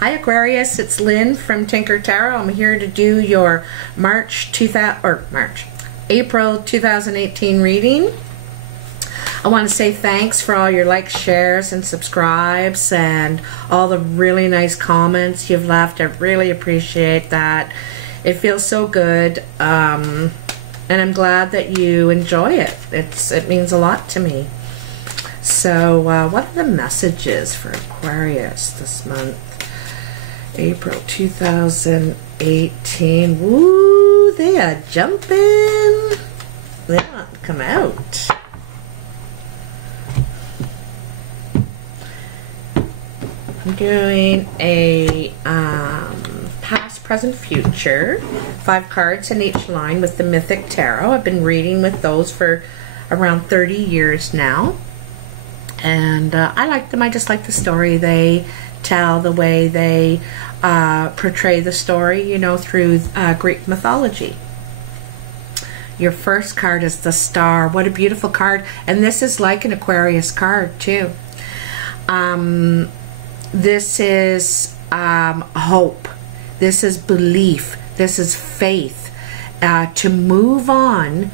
Hi Aquarius, it's Lynn from Tinker Tarot. I'm here to do your April 2018 reading. I want to say thanks for all your likes, shares, and subscribes, and all the really nice comments you've left. I really appreciate that. It feels so good, and I'm glad that you enjoy it. It means a lot to me. So, what are the messages for Aquarius this month? April 2018. Woo, they are jumping. They want to come out. I'm doing a past, present, future. 5 cards in each line with the Mythic Tarot. I've been reading with those for around 30 years now. And I like them. I just like the story they tell, the way they portray the story, you know, through Greek mythology. Your first card is the Star. What a beautiful card. And this is like an Aquarius card too. This is hope. This is belief. This is faith. To move on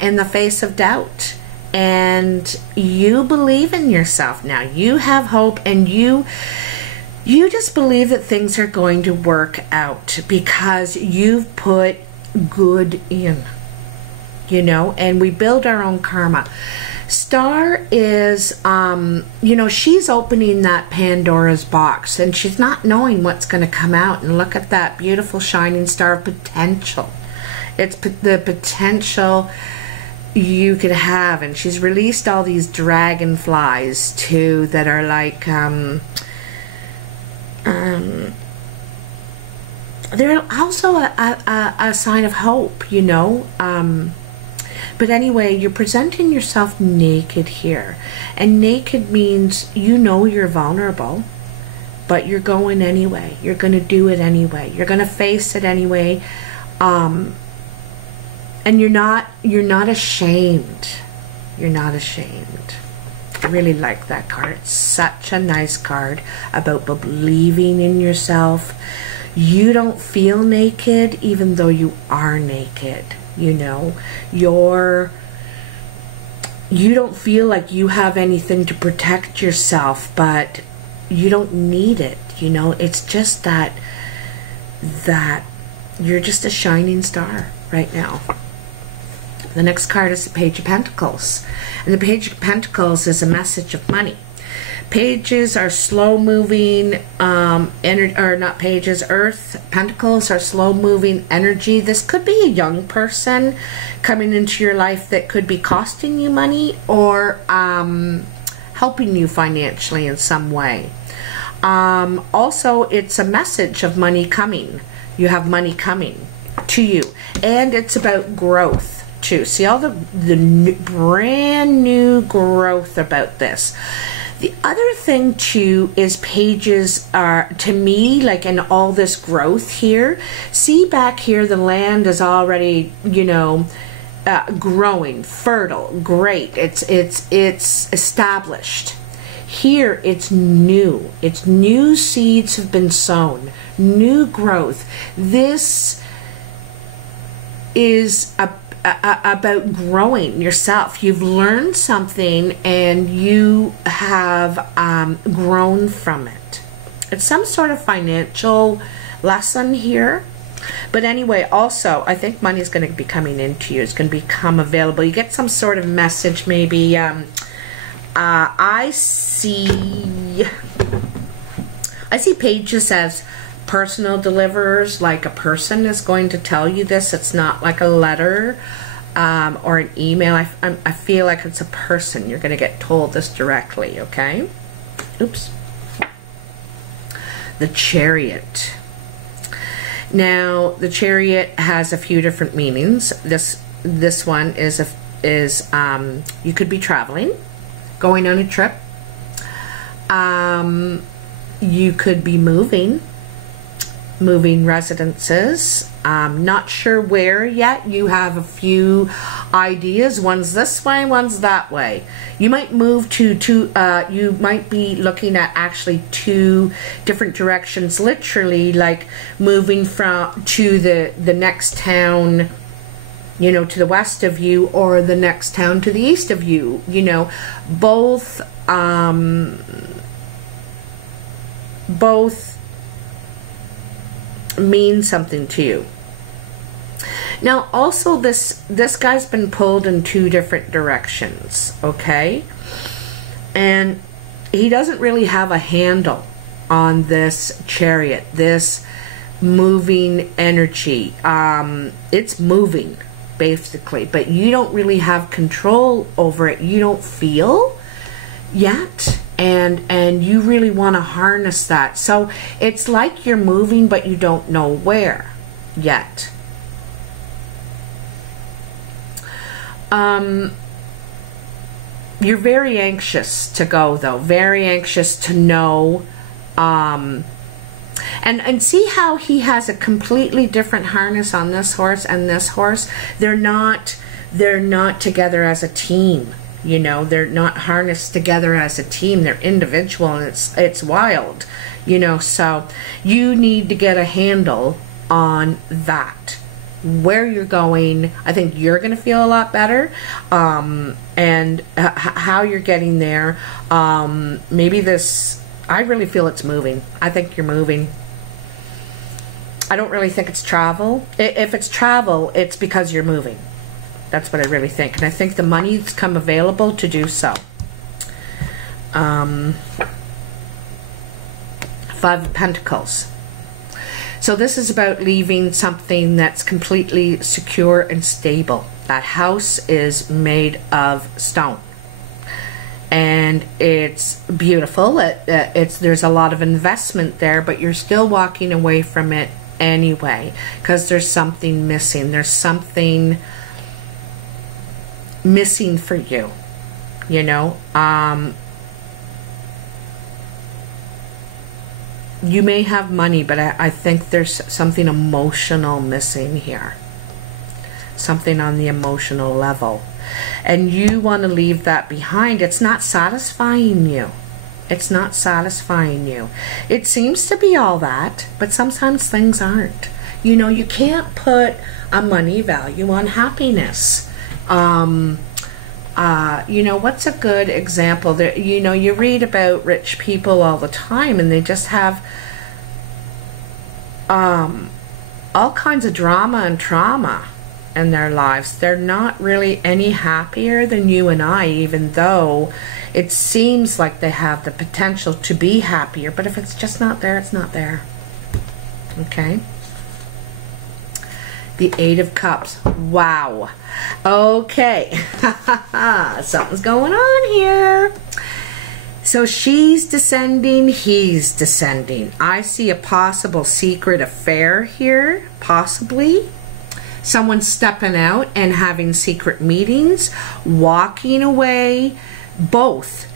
in the face of doubt. And you believe in yourself now. You have hope, and you just believe that things are going to work out because you've put good in, you know, and we build our own karma. Star is, you know, she's opening that Pandora's box, and she's not knowing what's going to come out. And look at that beautiful shining star of potential. It's the potential you could have, and she's released all these dragonflies too that are like they're also a sign of hope, you know. But anyway, you're presenting yourself naked here, and naked means you know you're vulnerable, but you're going anyway. You're going to do it anyway. You're going to face it anyway. And you're not ashamed. You're not ashamed. I really like that card. It's such a nice card about believing in yourself. You don't feel naked even though you are naked. You know, you don't feel like you have anything to protect yourself, but you don't need it. You know, it's just that you're just a shining star right now. The next card is the Page of Pentacles. And the Page of Pentacles is a message of money. Pages are slow-moving, or not pages, Earth. Pentacles are slow-moving energy. This could be a young person coming into your life that could be costing you money or helping you financially in some way. Also, it's a message of money coming. You have money coming to you. And it's about growth too. See all the brand new growth about this. The other thing too is pages are, to me, like in all this growth here, see back here the land is already, you know, growing, fertile, great. It's established. Here it's new. It's new seeds have been sown, new growth. This is about growing yourself. You've learned something and you have grown from it. It's some sort of financial lesson here. But anyway, also, I think money is going to be coming into you. It's going to become available. You get some sort of message, maybe. I see pages as personal deliverers, like a person is going to tell you this. It's not like a letter or an email. I feel like it's a person. You're going to get told this directly, okay? Oops. The Chariot. Now, the Chariot has a few different meanings. This one is you could be traveling, going on a trip. You could be moving. moving residences. Not sure where yet. You have a few ideas. One's this way, one's that way. You might move to you might be looking at actually 2 different directions, literally, like moving from to the next town, you know, to the west of you, or the next town to the east of you. You know, both mean something to you. Now also this guy's been pulled in 2 different directions, okay? And he doesn't really have a handle on this Chariot, this moving energy. It's moving basically, but you don't really have control over it. You don't feel yet, and you really want to harness that. So it's like you're moving, but you don't know where yet. You're very anxious to go, though, very anxious to know. And see how he has a completely different harness on this horse and this horse. They're not together as a team. You know, they're not harnessed together as a team. They're individual, and it's wild. You know, so you need to get a handle on that. Where you're going, I think you're going to feel a lot better. And how you're getting there. Maybe this, I really feel it's moving. I think you're moving. I don't really think it's travel. If it's travel, it's because you're moving. That's what I really think. And I think the money's come available to do so. 5 of Pentacles. So this is about leaving something that's completely secure and stable. That house is made of stone. And it's beautiful. There's a lot of investment there, but you're still walking away from it anyway, because there's something missing. There's something missing for you, you know. You may have money, but I think there's something emotional missing here. Something on the emotional level. And you want to leave that behind. It's not satisfying you. It's not satisfying you. It seems to be all that, but sometimes things aren't. You know, you can't put a money value on happiness. You know, what's a good example? There, you know, you read about rich people all the time, and they just have all kinds of drama and trauma in their lives. They're not really any happier than you and I, even though it seems like they have the potential to be happier. But if it's just not there, it's not there. Okay? The 8 of Cups. Wow. Okay. Something's going on here. So she's descending, he's descending. I see a possible secret affair here, possibly. Someone stepping out and having secret meetings, walking away, both.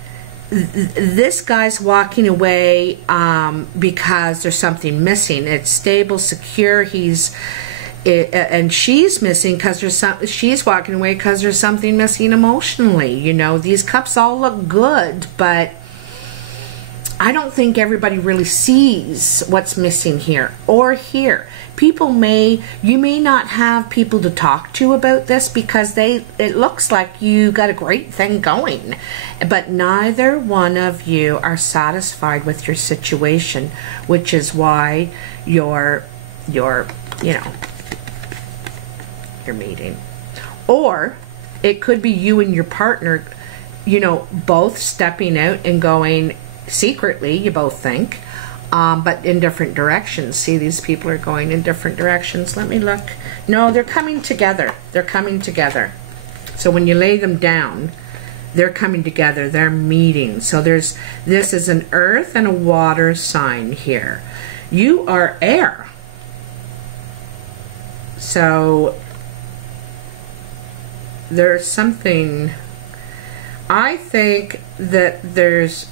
This guy's walking away because there's something missing. It's stable, secure, and she's missing because she's walking away because there's something missing emotionally. You know, these cups all look good, but I don't think everybody really sees what's missing here or here. You may not have people to talk to about this because it looks like you got a great thing going, but neither one of you are satisfied with your situation, which is why you're meeting. Or it could be you and your partner, you know, both stepping out and going secretly, you both think, but in different directions. See, these people are going in different directions. Let me look. No, they're coming together. They're coming together. So when you lay them down, they're coming together. They're meeting. So this is an earth and a water sign here. You are air. So there's something, I think that there's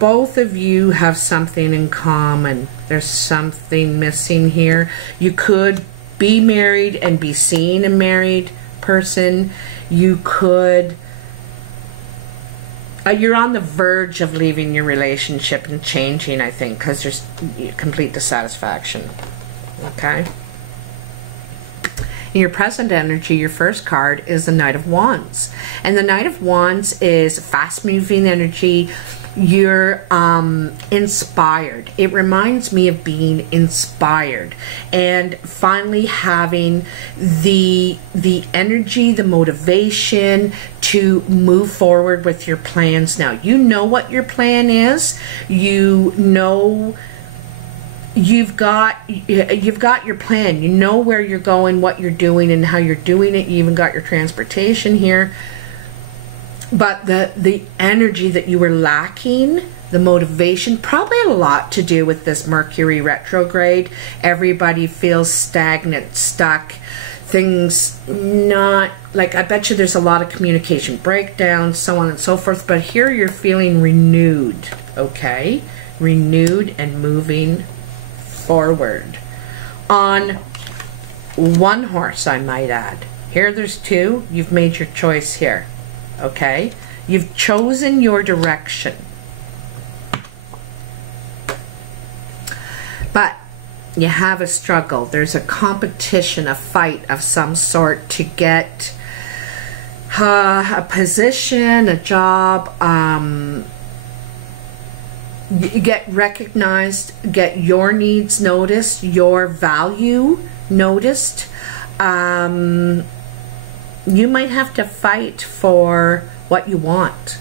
both of you have something in common. There's something missing here. You could be married and be seeing a married person. You could you're on the verge of leaving your relationship and changing, I think, because there's complete dissatisfaction. Okay? In your present energy, your first card is the Knight of Wands. And the Knight of Wands is fast-moving energy. You're inspired. It reminds me of being inspired and finally having the energy, the motivation to move forward with your plans now. You know what your plan is. You know you've got your plan. You know where you're going, what you're doing, and how you're doing it. You even got your transportation here. But the energy that you were lacking, the motivation, probably a lot to do with this Mercury retrograde. Everybody feels stagnant, stuck, things not, like, I bet you there's a lot of communication breakdowns, so on and so forth. But here you're feeling renewed, okay? Renewed and moving forward. On one horse, I might add. Here there's two. You've made your choice here. Okay, you've chosen your direction, but you have a struggle. There's a competition, a fight of some sort to get a position, a job, get recognized, get your needs noticed, your value noticed. You might have to fight for what you want.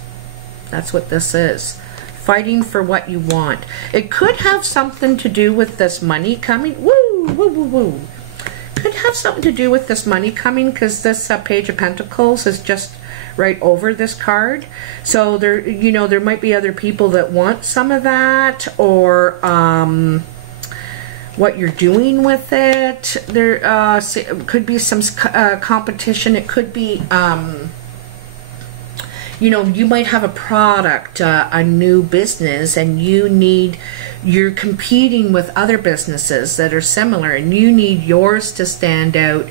That's what this is. Fighting for what you want. It could have something to do with this money coming. Woo, woo, woo, woo. Could have something to do with this money coming, because this Page of Pentacles is just right over this card. So there, you know, there might be other people that want some of that, or what you're doing with it. There could be some competition. It could be, you know, you might have a product, a new business, and you're competing with other businesses that are similar, and you need yours to stand out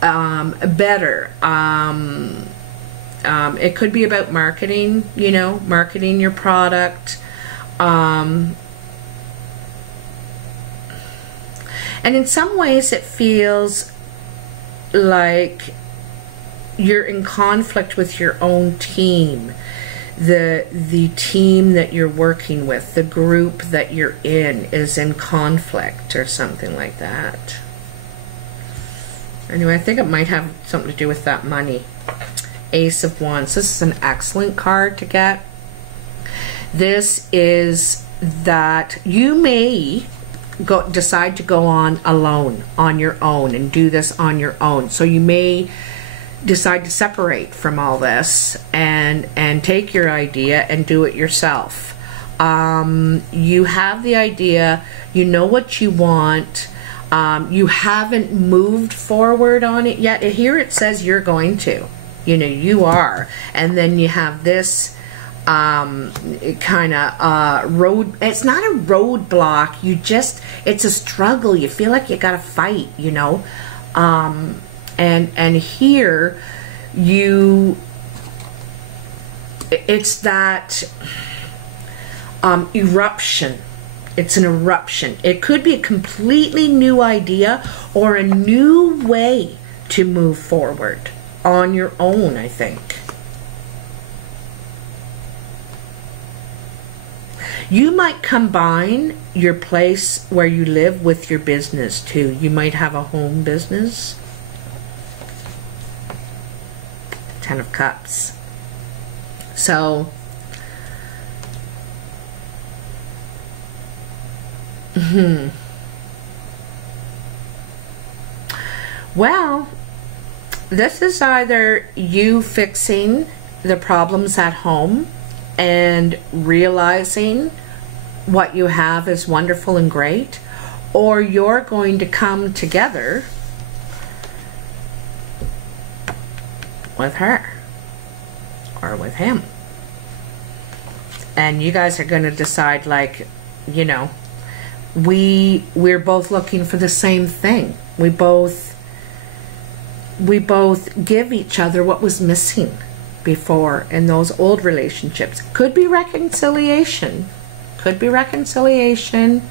better. It could be about marketing, you know, marketing your product. And in some ways it feels like you're in conflict with your own team. The team that you're working with, the group that you're in is in conflict or something like that. Anyway, I think it might have something to do with that money. Ace of Wands. This is an excellent card to get. This is that you may decide to go on alone, on your own, and do this on your own. So you may decide to separate from all this and take your idea and do it yourself. You have the idea, you know what you want, you haven't moved forward on it yet. Here it says you're going to, you know, you are. And then you have this kind of road. It's not a roadblock. It's a struggle. You feel like you gotta fight, you know. And here it's that eruption. It's an eruption. It could be a completely new idea or a new way to move forward on your own, I think. You might combine your place where you live with your business too. You might have a home business. Ten of Cups. So, well, this is either you fixing the problems at home and realizing what you have is wonderful and great, or you're going to come together with her or with him. And you guys are going to decide, like, you know, we're both looking for the same thing. We both give each other what was missing before in those old relationships. Could be reconciliation. Could be reconciliation.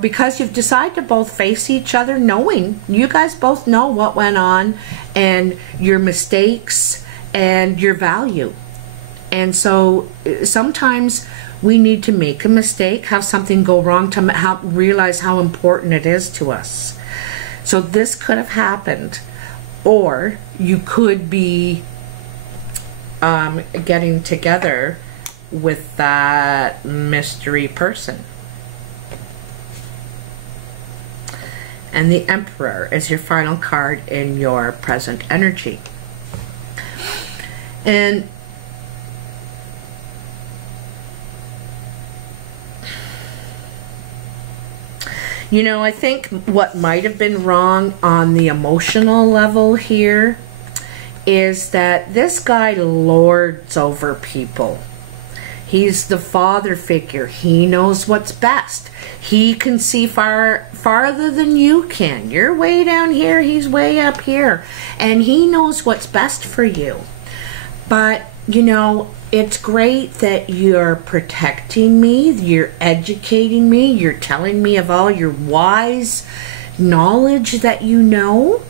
Because you've decided to both face each other, knowing you guys both know what went on and your mistakes and your value. And so sometimes we need to make a mistake, have something go wrong, to realize how important it is to us. So this could have happened. Or you could be getting together with that mystery person. And the Emperor is your final card in your present energy. And you know, I think what might have been wrong on the emotional level here is that this guy lords over people. He's the father figure. He knows what's best. He can see farther than you can. You're way down here, he's way up here. And he knows what's best for you. But, you know, it's great that you're protecting me, you're educating me, you're telling me of all your wise knowledge that you know.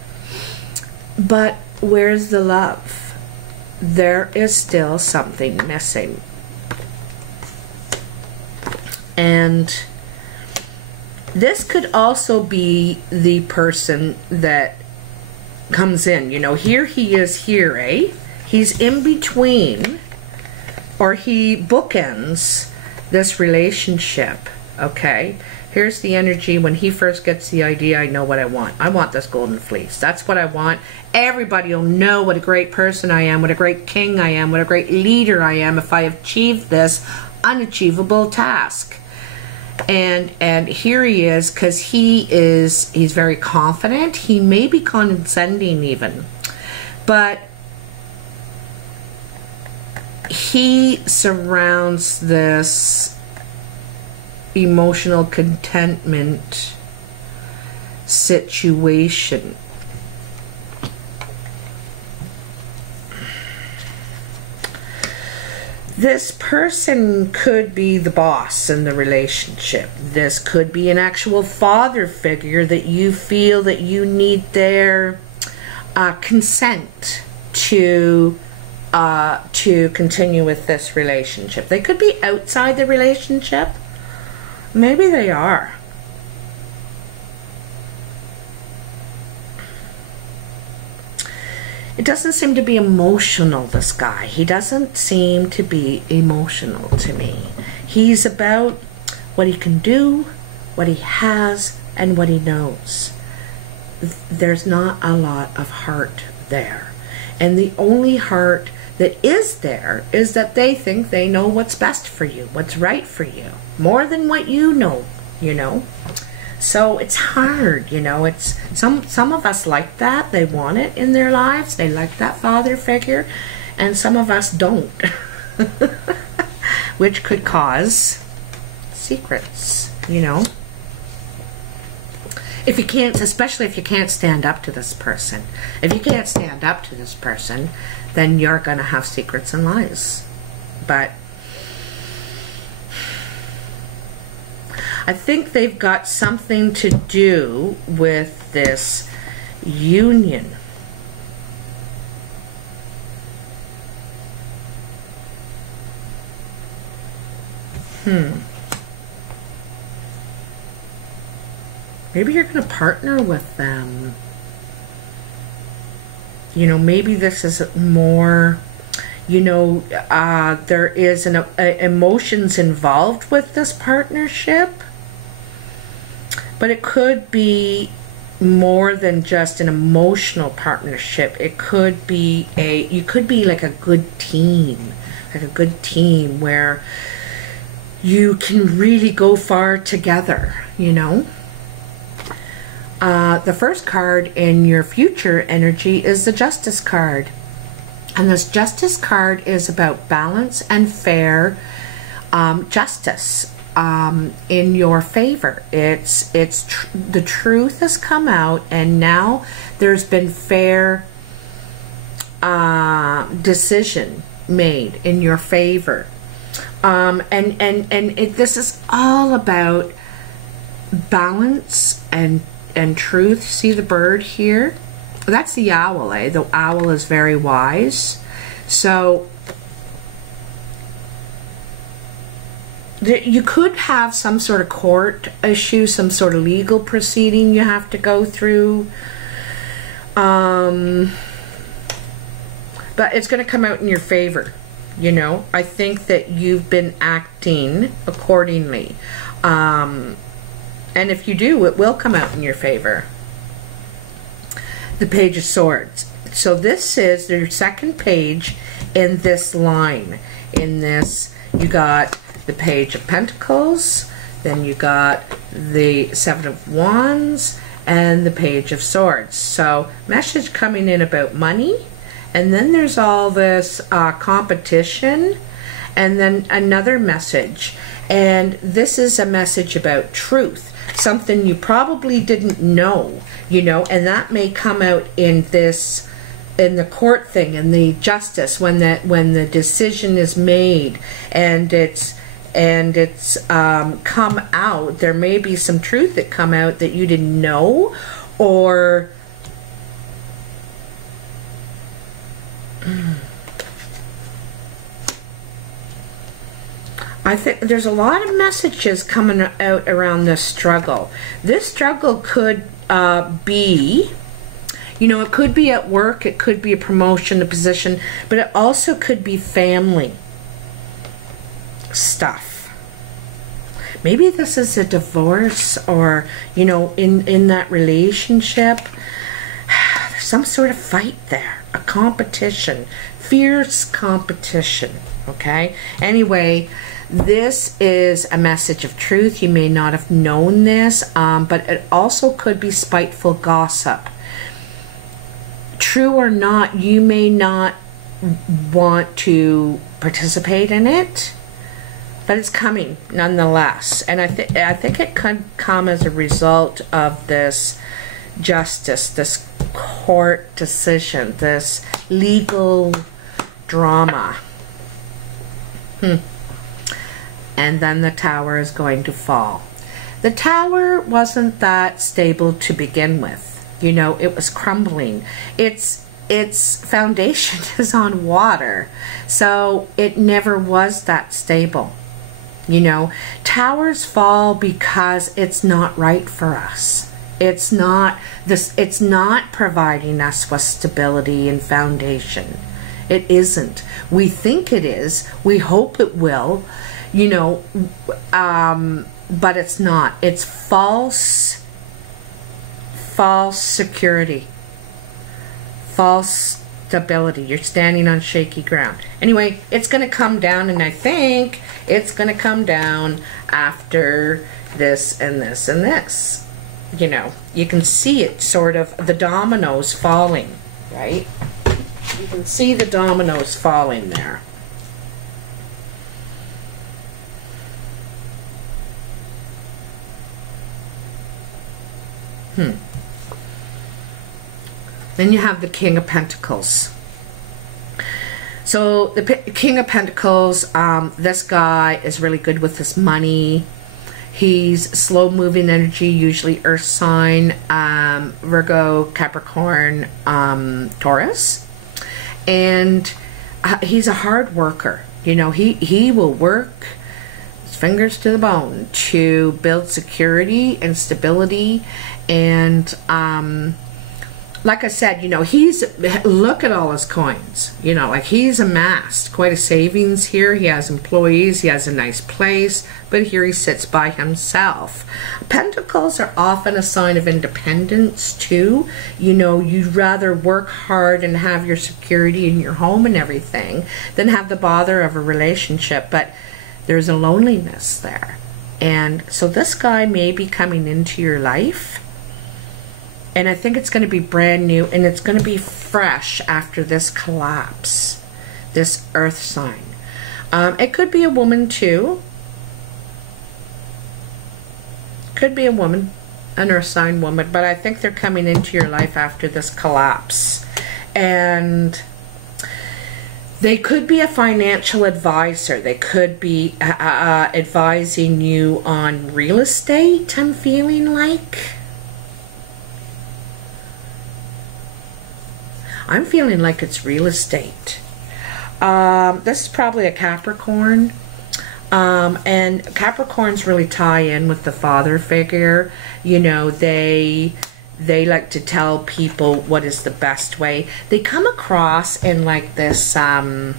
But where's the love? There is still something missing. And this could also be the person that comes in. You know, here he is here, eh? He's in between, or he bookends this relationship, okay? Here's the energy when he first gets the idea. I know what I want. I want this golden fleece. That's what I want. Everybody will know what a great person I am, what a great king I am, what a great leader I am if I achieve this unachievable task. And here he is, because he's very confident. He may be condescending even, but he surrounds this emotional contentment situation. This person could be the boss in the relationship. This could be an actual father figure that you feel that you need their consent to continue with this relationship. They could be outside the relationship. Maybe they are. It doesn't seem to be emotional, this guy. He doesn't seem to be emotional to me. He's about what he can do, what he has, and what he knows. There's not a lot of heart there. And the only heart that is there is that they think they know what's best for you, what's right for you, more than what you know, you know. So it's hard, you know. It's some of us like that. They want it in their lives. They like that father figure, and some of us don't, which could cause secrets, you know. If you can't, especially if you can't stand up to this person. If you can't stand up to this person, then you're going to have secrets and lies. But I think they've got something to do with this union. Maybe you're going to partner with them. You know, maybe this is more, you know, there is an emotions involved with this partnership. But it could be more than just an emotional partnership. It could be you could be like a good team. Like a good team where you can really go far together, you know. The first card in your future energy is the Justice card. And this Justice card is about balance and fair justice in your favor. The truth has come out, and now there's been fair decision made in your favor. This is all about balance and truth. See the bird here? That's the owl, eh? The owl is very wise. So you could have some sort of court issue, some sort of legal proceeding you have to go through. But it's going to come out in your favor. You know, I think that you've been acting accordingly. And if you do, it will come out in your favor. The Page of Swords. So this is your second page in this line. In this, you got the Page of Pentacles, then you got the Seven of Wands, and the Page of Swords. So, message coming in about money, and then there's all this competition, and then another message. And this is a message about truth. Something you probably didn't know, you know, and that may come out in this, in the court thing, in the justice, when the decision is made and it's come out. There may be some truth that come out that you didn't know, or I think there's a lot of messages coming out around this struggle. This struggle could be, you know, it could be at work, it could be a promotion, a position, but it also could be family stuff. Maybe this is a divorce, or, you know, in that relationship, there's some sort of fight there, a competition, fierce competition, okay? Anyway, this is a message of truth. You may not have known this, but it also could be spiteful gossip. True or not, you may not want to participate in it, but it's coming nonetheless. And I think it could come as a result of this justice, this court decision, this legal drama. And then the tower is going to fall. The tower wasn't that stable to begin with. You know, it was crumbling. Its foundation is on water, so it never was that stable. You know, towers fall because it's not right for us. It's not providing us with stability and foundation. It isn't. We think it is. We hope it will. You know, but it's not. It's false security, false stability. You're standing on shaky ground. Anyway, it's going to come down, and I think it's going to come down after this and this and this. You know, you can see it sort of, the dominoes falling, right? You can see the dominoes falling there. Then you have the King of Pentacles. So the King of Pentacles, this guy is really good with his money. He's slow-moving energy, usually earth sign, Virgo, Capricorn, Taurus. And he's a hard worker. You know, he will work his fingers to the bone to build security and stability. And like I said, you know, look at all his coins. You know, like, he's amassed quite a savings here. He has employees, he has a nice place, but here he sits by himself. Pentacles are often a sign of independence too. You know, you'd rather work hard and have your security in your home and everything than have the bother of a relationship, but there's a loneliness there. And so this guy may be coming into your life. And I think it's going to be brand new, and it's going to be fresh after this collapse, this earth sign. It could be a woman too. Could be a woman, an earth sign woman, but I think they're coming into your life after this collapse. And they could be a financial advisor. They could be advising you on real estate, I'm feeling like. I'm feeling like it's real estate. This is probably a Capricorn. And Capricorns really tie in with the father figure. You know, they like to tell people what is the best way. They come across in like this, not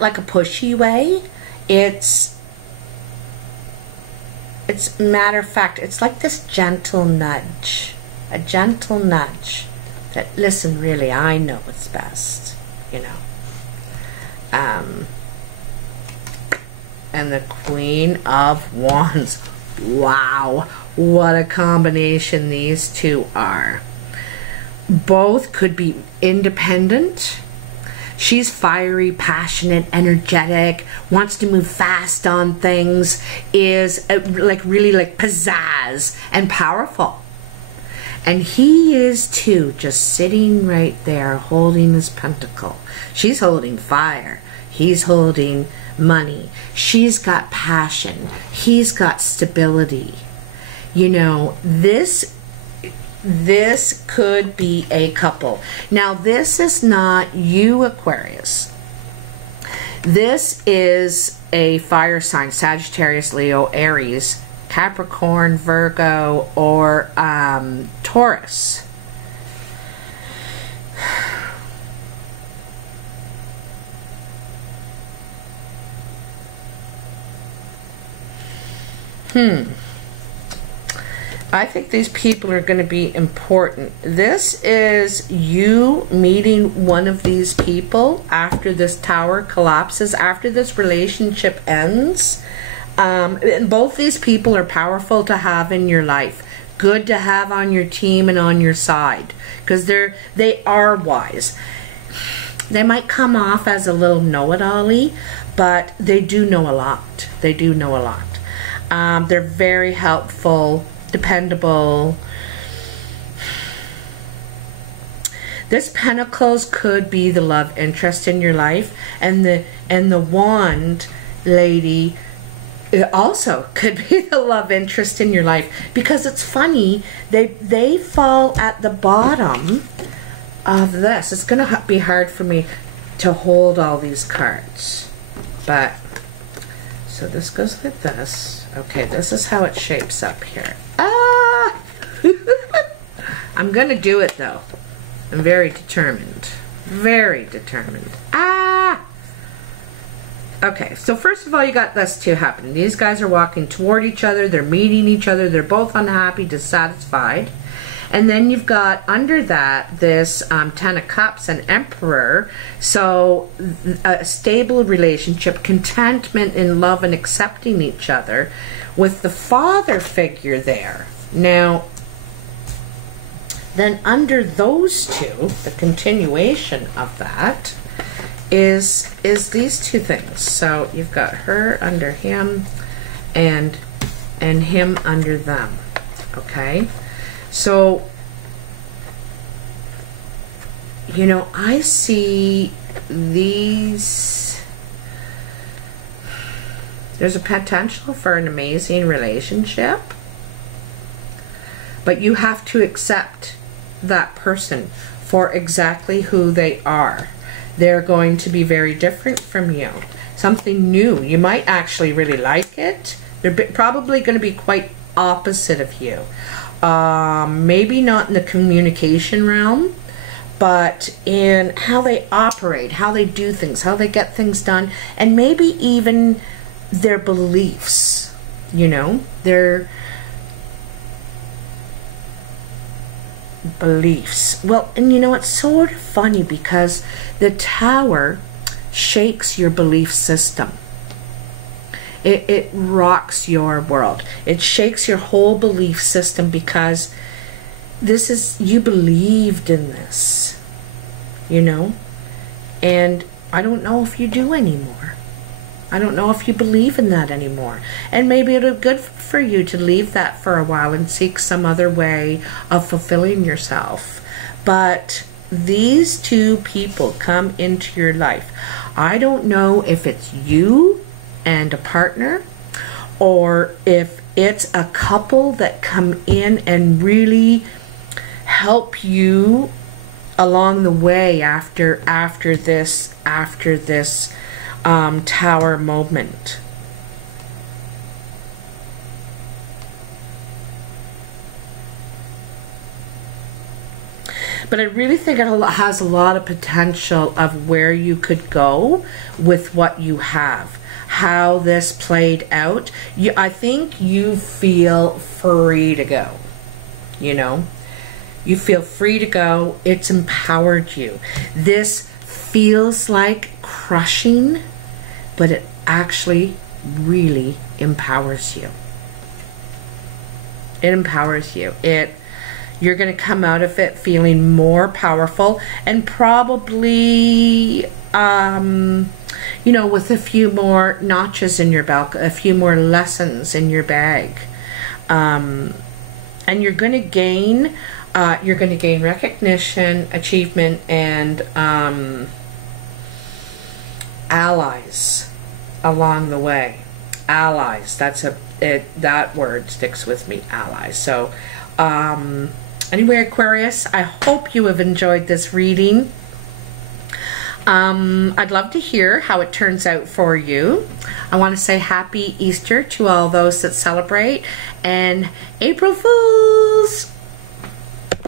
like a pushy way. It's matter of fact, it's like this gentle nudge. A gentle nudge. That, listen, really, I know what's best, you know. And the Queen of Wands. Wow, what a combination these two are. Both could be independent. She's fiery, passionate, energetic, wants to move fast on things, is like really like pizzazz and powerful. And he is too, just sitting right there holding his pentacle. She's holding fire. He's holding money. She's got passion. He's got stability. You know, this could be a couple. Now, this is not you, Aquarius. This is a fire sign, Sagittarius, Leo, Aries, Capricorn, Virgo, or Taurus. I think these people are going to be important. This is you meeting one of these people after this tower collapses, after this relationship ends. And both these people are powerful to have in your life. Good to have on your team and on your side. Because they are wise. They might come off as a little know-it-all-y, but they do know a lot. They do know a lot. They're very helpful, dependable. This Pentacles could be the love interest in your life, and the Wand lady, it also could be the love interest in your life, because it's funny, they fall at the bottom of this. It's gonna be hard for me to hold all these cards, but so this goes like this. Okay, this is how it shapes up here. Ah! I'm gonna do it though. I'm very determined. Very determined. Ah! Okay, so first of all, you got this two happening. These guys are walking toward each other. They're meeting each other. They're both unhappy, dissatisfied. And then you've got under that this Ten of Cups and Emperor. So a stable relationship, contentment in love and accepting each other with the father figure there. Now, then under those two, the continuation of that is these two things. So you've got her under him and him under them. Okay? So, you know, I see these, there's a potential for an amazing relationship, but you have to accept that person for exactly who they are. They're going to be very different from you. Something new. You might actually really like it. They're probably going to be quite opposite of you. Maybe not in the communication realm, but in how they operate, how they do things, how they get things done, and maybe even their beliefs, you know, their beliefs. Well, and you know, it's sort of funny because the Tower shakes your belief system. It rocks your world. It shakes your whole belief system, because this is, you believed in this, you know, and I don't know if you do anymore. I don't know if you believe in that anymore. And maybe it'll be good for you to leave that for a while and seek some other way of fulfilling yourself. But these two people come into your life. I don't know if it's you and a partner, or if it's a couple that come in and really help you along the way after this Tower moment. But I really think it has a lot of potential of where you could go with what you have, how this played out. I think you feel free to go, you know. You feel free to go. It's empowered you. This feels like crushing, but it actually really empowers you. It empowers you. You're going to come out of it feeling more powerful, and probably, you know, with a few more notches in your belt, a few more lessons in your bag. And you're going to gain recognition, achievement, and allies along the way. Allies. That word sticks with me. Allies. So, anyway, Aquarius, I hope you have enjoyed this reading. I'd love to hear how it turns out for you. I want to say happy Easter to all those that celebrate, and April Fools!